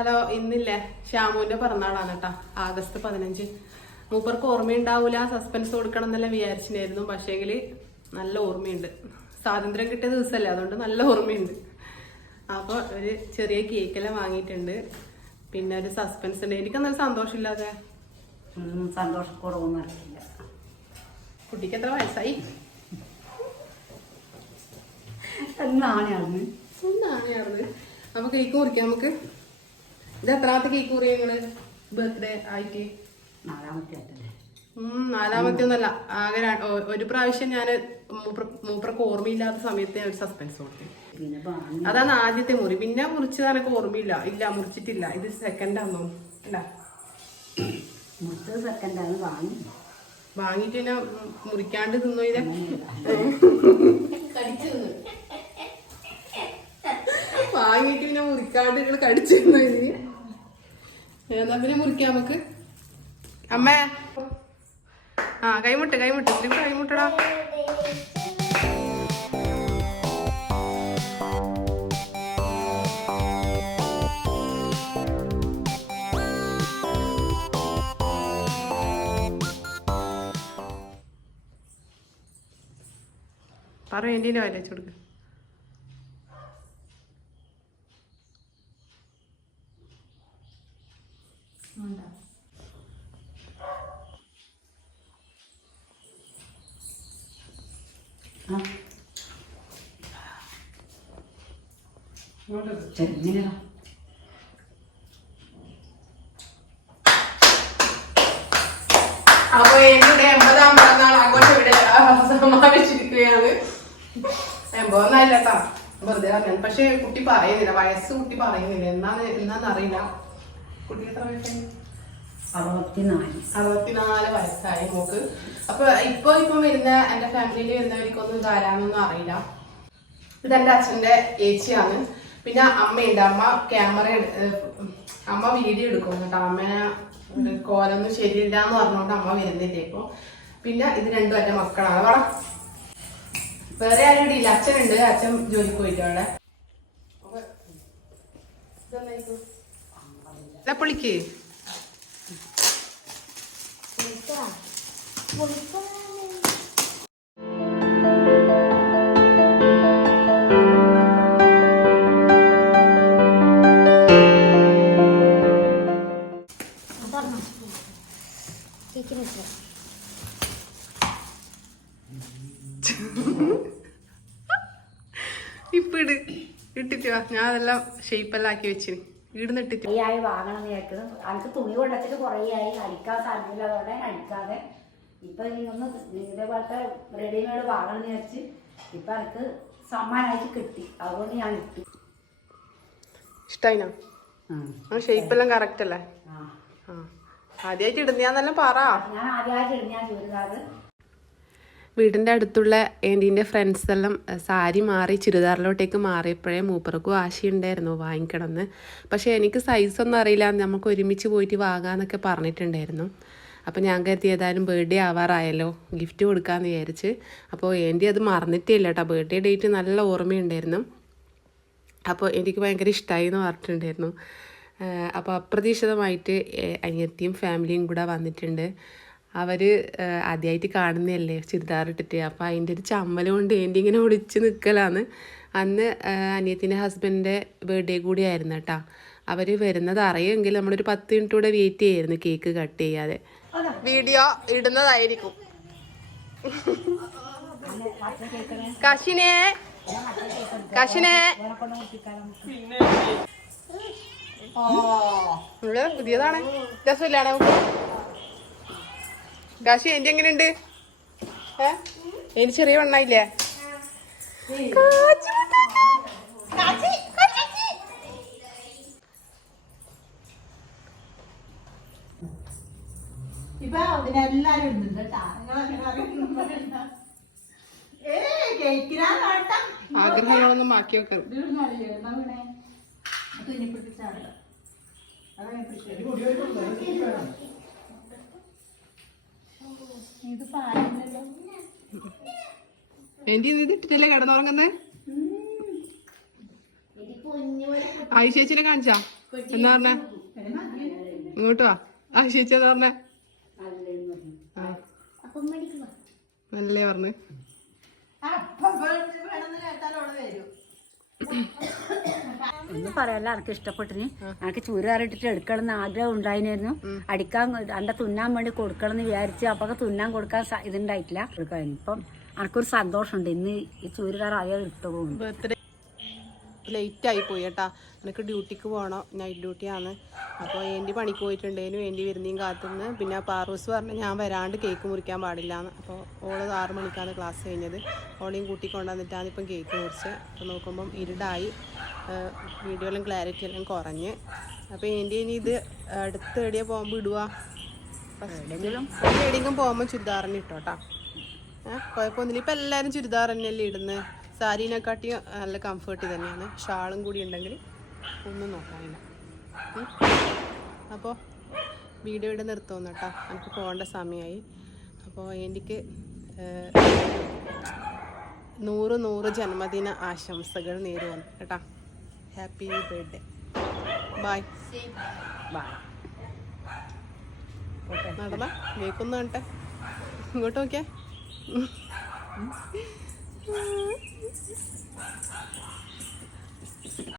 Hello, ഇന്നില്ലേ ഷ്യാമുവിന്റെ പിറന്നാളാണ് കേട്ടോ. August 15. മൂപ്പർക്ക് ഓർമ്മയുണ്ടാവൂല, suspense കൊടുക്കണം എന്നെല്ലാം വിചാരിച്ചിട്ടുണ്ടായിരുന്നു. പക്ഷേങ്കിൽ നല്ല ഓർമ്മയുണ്ട്. സ്വാതന്ത്ര്യം കിട്ടിയ ദിവസമല്ലേ, അതുകൊണ്ട് നല്ല ഓർമ്മയുണ്ട്. അപ്പോൾ ഒരു ചെറിയ കേക്കെല്ലാം വാങ്ങിയിട്ടുണ്ട്. പിന്നെ ഒരു സസ്പെൻസ് ഉണ്ട്. എനിക്കെന്നാലും സന്തോഷമില്ലാതെ സന്തോഷക്കുറവൊന്നും അറിയില്ല. കുട്ടിക്ക് എത്ര വയസ്സായി? ഒന്നാണ് അപ്പൊ കേക്ക് മുറിക്കാം നമുക്ക്. ഇത് എത്രാമത്തെ കേക്ക് മുറിയ നിങ്ങള് ബർത്ത്ഡേ ആയിട്ട്? നാലാമത്തെ ഒന്നല്ല, ആകെ ഒരു പ്രാവശ്യം ഞാൻ മൂപ്പർക്ക് ഓർമ്മയില്ലാത്ത സമയത്ത് ഞാൻ ഒരു സസ്പെൻസ് കൊടുത്തു. അതാണ് ആദ്യത്തെ മുറി. പിന്നെ മുറിച്ചത് എനിക്ക് ഓർമ്മയില്ല. ഇല്ല, മുറിച്ചിട്ടില്ല. ഇത് സെക്കൻഡാന്നോ? അല്ല, മുറിച്ചത് സെക്കൻഡാണ്. വാങ്ങിട്ട് പിന്നെ മുറിക്കാണ്ട് തിന്നോ? ഇത് കടിച്ചു തിന്നു. വാങ്ങിട്ട് പിന്നെ മുറിക്കാണ്ട് നിങ്ങൾ കടിച്ചു തിന്നോ? ഇതിന് എന്നാ പിന്നെ മുറിക്കാം നമുക്ക്. അമ്മേ, കൈമുട്ട് കൈമുട്ടടാ. എന്തിന്റെ വല വെച്ചു കൊടുക്ക. അപ്പൊ എന്റെ 80ാം പിറന്നാൾ ആഘോഷം ഇവിടെ സമാപിച്ചിരിക്കുകയാണ്. 80 വെറുതെ പറഞ്ഞു. പക്ഷെ കുട്ടി പറയുന്നില്ല, വയസ്സ് കുട്ടി പറയുന്നില്ല. എന്നാന്നറിയില്ല. കുട്ടി എത്ര വയസ്സായി? 64 വയസ്സായി മോക്ക്. അപ്പൊ ഇപ്പം വരുന്ന എന്റെ ഫാമിലിയിൽ വരുന്നവർക്കൊന്നും ഇതാരാന്നൊന്നും അറിയില്ല. ഇതെന്റെ അച്ഛന്റെ ഏച്ചിയാണ്. പിന്നെ അമ്മയുണ്ട്. അമ്മ വീഡിയോ എടുക്കും കേട്ടോ. അമ്മനെ കോലൊന്നും ശരിയില്ല എന്ന് പറഞ്ഞുകൊണ്ട് അമ്മ വരുന്നില്ല ഇപ്പൊ. പിന്നെ ഇത് രണ്ടും എന്റെ മക്കളാണ്. വേണം വേറെ ആരും ഇവിടെ ഇല്ല. അച്ഛനുണ്ട്, അച്ഛൻ ജോലിക്ക് പോയിട്ട് അവിടെ. പൊളിക്ക് ഇപ്പൊ ഇട്ടിട്ട് ഞാൻ അതെല്ലാം ഷേപ്പെല്ലാം ആക്കി വെച്ചിന്. ഇടുന്നിട്ടിട്ട് വാങ്ങണം കേൾക്കുന്നു. എനിക്ക് തുണി കൊണ്ടത്തിട്ട് കുറേ ആയി. അടിക്കാൻ സാധ്യതയില്ലാതെ അടിക്കാതെ ഇപ്പൊ ഒന്ന് ഇതേപോലത്തെ റെഡിമെയ്ഡ് വാങ്ങണം വിചാരിച്ച് ഇപ്പൊ എനിക്ക് സമ്മാനമായിട്ട് കിട്ടി. അതുകൊണ്ട് ഞാൻ ഇട്ടു. ഇഷ്ടായിനാ? ഷേപ്പെല്ലാം കറക്റ്റ് അല്ലേ? ആദ്യമായിട്ട് ഇടുന്നയാന്നെല്ലാം പറ. ഞാൻ ആദ്യമായിട്ട് ഇടുന്ന ചുരിദാർ. വീടിൻ്റെ അടുത്തുള്ള ഏൻ്റീൻ്റെ ഫ്രണ്ട്സ് എല്ലാം സാരി മാറി ചുരിദാറിലോട്ടേക്ക് മാറിയപ്പോഴേ മൂപ്പർക്കും ആശയുണ്ടായിരുന്നു വാങ്ങിക്കണമെന്ന്. പക്ഷേ എനിക്ക് സൈസൊന്നും അറിയില്ല. നമുക്ക് ഒരുമിച്ച് പോയിട്ട് വാങ്ങാമെന്നൊക്കെ പറഞ്ഞിട്ടുണ്ടായിരുന്നു. അപ്പോൾ ഞാൻ കരുതി ഏതായാലും ബർത്ത്ഡേ ആവാറായല്ലോ, ഗിഫ്റ്റ് കൊടുക്കാമെന്ന് വിചാരിച്ച്. അപ്പോൾ ഏൻ്റി അത് മറന്നിട്ടേ ഇല്ല കേട്ടോ. ബർത്ത്ഡേ ഡേറ്റ് നല്ല ഓർമ്മയുണ്ടായിരുന്നു. അപ്പോൾ എനിക്ക് ഭയങ്കര ഇഷ്ടമായി എന്ന് പറഞ്ഞിട്ടുണ്ടായിരുന്നു. അപ്പോൾ അപ്രതീക്ഷിതമായിട്ട് അനിയത്തിയും ഫാമിലിയും കൂടെ വന്നിട്ടുണ്ട്. അവർ ആദ്യമായിട്ട് കാണുന്നതല്ലേ ചുരിദാർ ഇട്ടിട്ട്. അപ്പോൾ അതിൻ്റെ ഒരു ചമ്മൽ കൊണ്ട് ഏൻ്റി ഇങ്ങനെ ഒളിച്ച് നിൽക്കലാണ്. അന്ന് അനിയത്തിൻ്റെ ഹസ്ബൻഡിൻ്റെ ബർത്ത്ഡേ കൂടി ആയിരുന്നു കേട്ടോ. അവർ വരുന്നത് അറിയുമെങ്കിൽ നമ്മളൊരു 10 മിനിറ്റ് കൂടെ വെയിറ്റ് ചെയ്യായിരുന്നു കേക്ക് കട്ട് ചെയ്യാതെ. വീഡിയോ ഇടുന്നതായിരിക്കും. കശിനെ പുതിയതാണ്, രസമില്ലാണ് കാശി. എൻ്റെ എങ്ങനെയുണ്ട്? എനിക്ക് ചെറിയ വണ്ണായില്ലേ? ഇപ്പൊ അതിനെല്ലാരും ഇടുന്നുണ്ട്. ആഗ്രഹങ്ങളൊന്നും മാറ്റി വെക്കണം. എന്റെ ഇതിട്ടിട്ടല്ലേ കിടന്നുറങ്ങുന്നത്? ആയിഷേച്ചിനെ കാണിച്ചാ എന്നാ പറഞ്ഞ ഇങ്ങോട്ട് വാ ആയിഷേച്ചി എന്താ പറഞ്ഞേ നല്ലേ പറഞ്ഞു ഒന്നും പറയല്ല എനിക്ക് ഇഷ്ടപ്പെട്ടിന് എനിക്ക് ചൂരാറിട്ടിട്ട് എടുക്കണം ആഗ്രഹം ഉണ്ടായിരുന്നു അടിക്കാൻ അന്റെ തുന്നാൻ വേണ്ടി കൊടുക്കണം എന്ന് വിചാരിച്ച് അപ്പൊ തുന്നാൻ കൊടുക്കാൻ ഇതുണ്ടായിട്ടില്ല കൊടുക്കാൻ ഇപ്പം എനിക്കൊരു സന്തോഷമുണ്ട് ഇന്ന് ഈ ചൂരുകാർ അറിയാതെ ഇട്ടു പോകുന്നു. ബർത്ത്ഡേ ലേറ്റ് ആയി പോയി കേട്ടാ. എനിക്ക് ഡ്യൂട്ടിക്ക് പോകണം, നൈറ്റ് ഡ്യൂട്ടിയാണ്. അപ്പോൾ ഏന്റി പണിക്ക് പോയിട്ടുണ്ടേനു, ഏന്റി വരുന്നേയും കാത്തുനിന്ന്. പിന്നെ പാറൂസ് പറഞ്ഞു ഞാൻ വരാണ്ട് കേക്ക് മുറിക്കാൻ പാടില്ലാന്ന്. അപ്പോൾ ഓള് 6 മണിക്കാണ് ക്ലാസ് കഴിഞ്ഞത്. ഓളെയും കൂട്ടി കൊണ്ടുവന്നിട്ടാണ് ഇപ്പം കേക്ക് മുറിച്ച്. അപ്പോൾ നോക്കുമ്പം ഇരുടായി, വീഡിയോയിലും ക്ലാരിറ്റി എല്ലാം കുറഞ്ഞ്. അപ്പോൾ ഏന്റി ഇനി ഇത് അടുത്ത് എവിടെയാ പോകുമ്പോൾ ഇടുക, എവിടെയെങ്കിലും പോകുമ്പോൾ ചുരിദാറിന് ഇട്ടോട്ടാ. കുഴപ്പമൊന്നുമില്ല. ഇപ്പം എല്ലാവരും ചുരിദാർ തന്നെയല്ലേ ഇടുന്നത്. സാരീനെക്കാട്ടിയും നല്ല കംഫേർട്ട് തന്നെയാണ്. ഷാളും കൂടി ഉണ്ടെങ്കിൽ ഒന്നും നോക്കാനില്ല. അപ്പോൾ വീഡിയോ ഇവിടെ നിർത്തുന്നു കേട്ടോ, എനിക്ക് പോകേണ്ട സമയമായി. അപ്പോൾ എനിക്ക് 100 ജന്മദിന ആശംസകൾ നേരുവാണ് കേട്ടോ. Happy birthday. Bye bye. നടന്ന കേൾക്കുന്നു കണ്ടെ, ഇങ്ങോട്ട് നോക്കിയേ.